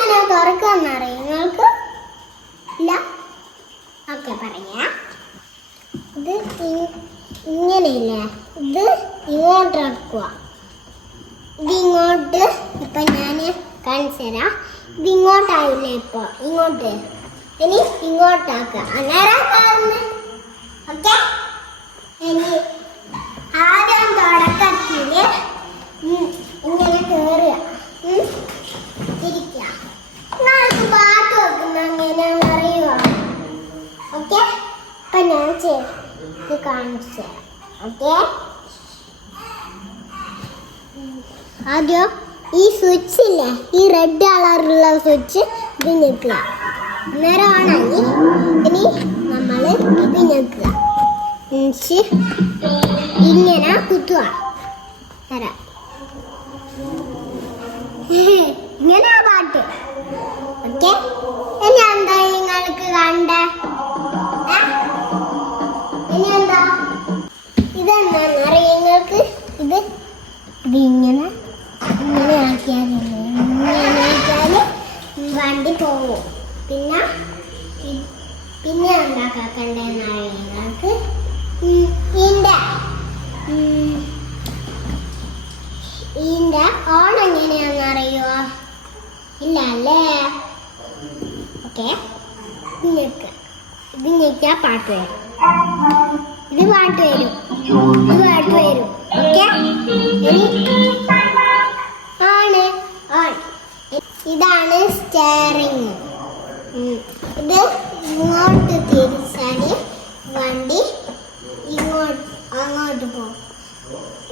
ഇതെങ്ങനെ തുറക്കാന്നറിയോ നിങ്ങൾക്ക്? ഇല്ല? ഓക്കെ പറയാ. ഇത് ഇങ്ങനെയില്ലേ, ഇത് ഇങ്ങോട്ട് ഇറക്കുക. ഇതിങ്ങോട്ട് ഇപ്പം ഞാൻ കാണിച്ചു തരാം. ഇതിങ്ങോട്ടായില്ലേ ഇപ്പോൾ, ഇങ്ങോട്ട്. ഇനി ഇങ്ങോട്ടാക്കുക. അന്നേരം ഓക്കെ. ഇനി ആദ്യം തുടക്കത്തിൽ ഇങ്ങനെ കയറുക, തിരിക്കുക. നിങ്ങൾക്ക് പാട്ട് വെക്കുന്ന എങ്ങനെയാണെന്ന് അറിയുമോ? ഓക്കെ, അപ്പം ഞാൻ ഇത് കാണിച്ചു തരാം. ഓക്കെ, ആദ്യം ഈ സ്വിച്ച് ഇല്ലേ, ഈ റെഡ് കളറുള്ള സ്വിച്ച് ഇത് ഞെക്കുക. അന്നേരം ആണെങ്കിൽ ഇനി നമ്മൾ ഇത് ഞെക്കുക. ഇങ്ങനെ കുത്തുക. തരാം. ഇങ്ങനെ പാട്ട്. ഓക്കെ, ഇനി എന്താ നിങ്ങൾക്ക് കണ്ടേ? ഇനി എന്താ ഇതെന്താന്നറിയാം നിങ്ങൾക്ക്? ഇതിങ്ങനെ ഇങ്ങനെ ആക്കിയാൽ വണ്ടി പോവും. പിന്നെ ഉണ്ടാക്കണ്ടെന്നറിയാം നിങ്ങൾക്ക്? ഇതിൻ്റെ ഓൺ എങ്ങനെയാണെന്നറിയുമോ? ഇല്ല അല്ലേ? ഓക്കെ, ഇത് ഞെക്കിയാൽ പാട്ട് വരും. ഇത് പാട്ട് വരും. ഓക്കെ, ആണ് ഓൺ. ഇതാണ് സ്റ്റിയറിംഗ്. ഇത് ഇങ്ങോട്ട് തിരിച്ചാൽ വണ്ടി അങ്ങോട്ട് പോകും.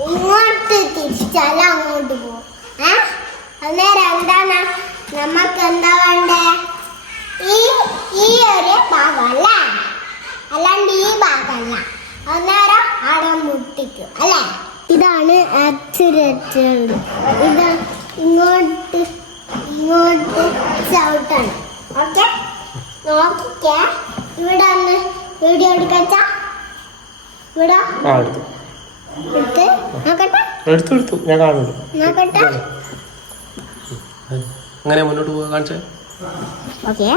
ഇങ്ങോട്ട് തിരിച്ചാൽ അങ്ങോട്ട് പോകും. അന്നേരം എന്താണ് നമുക്ക് എന്താ വേണ്ടേ? ഈ ഒരു ഭാഗമല്ല, അല്ലാണ്ട് ഈ ഭാഗമല്ല. അന്നേരം അവിടെ മുട്ടിക്കും അല്ലേ? ഇതാണ് ആക്സിലേറ്റർ. ഇത് ഇങ്ങോട്ട് ചവിട്ടണം. ഓക്കെ, നോക്കിക്കേ. ഇവിടെ ഒന്ന് വീഡിയോ എടുക്കച്ച. ഇവിടെ എടുത്തു ഞാൻ കാണുന്നു. നോക്കട്ടെ. അങ്ങനെ മുന്നോട്ട് പോകാൻ കാണിച്ചേ. ഓക്കെ,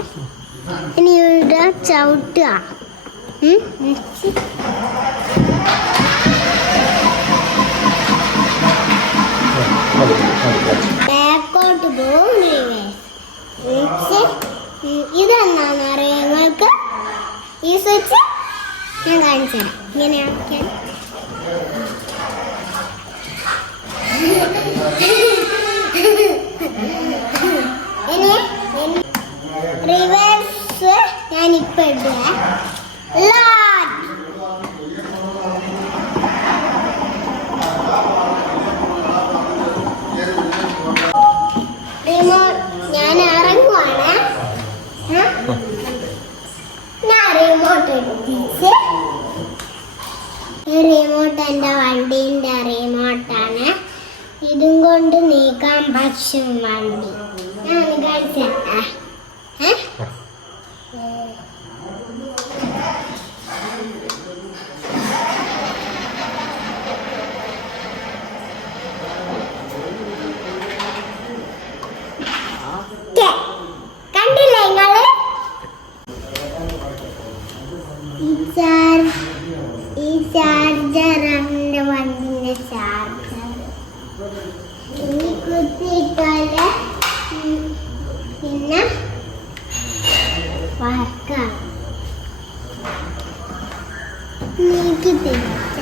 ഇനി ഇവിടെ ചവിട്ടുക. ബാക്കോട്ട് പോകും. ഇതെന്നാന്നറിയാം നിങ്ങൾക്ക്? ഈ സ്വിച്ച് ഞാൻ കാണിച്ചു തരാം. ഇങ്ങനെയാക്കാൻ ഇനി റിവേഴ്സ് ഞാനിപ്പോൾ ഇടുക. ഞാൻ ഇറങ്ങുവാണ്. ഞാൻ റിമോട്ട് എടുത്തിച്ച്. റിമോട്ട് എൻ്റെ വണ്ടീൻ്റെ റിമോട്ടാണ്. ഇതും കൊണ്ട് നീക്കാൻ പറ്റും വണ്ടി. ഞാൻ കാണിച്ചേട്ടാ. കണ്ടില്ലേ നിങ്ങള്? ഈ ചാർജറിന്റെ വണ്ടിന്റെ ചാർജർ ഇനി കുത്തിയിട്ടാല് പിന്നെ വർക്കാണ്. നീക്കി തിരിച്ച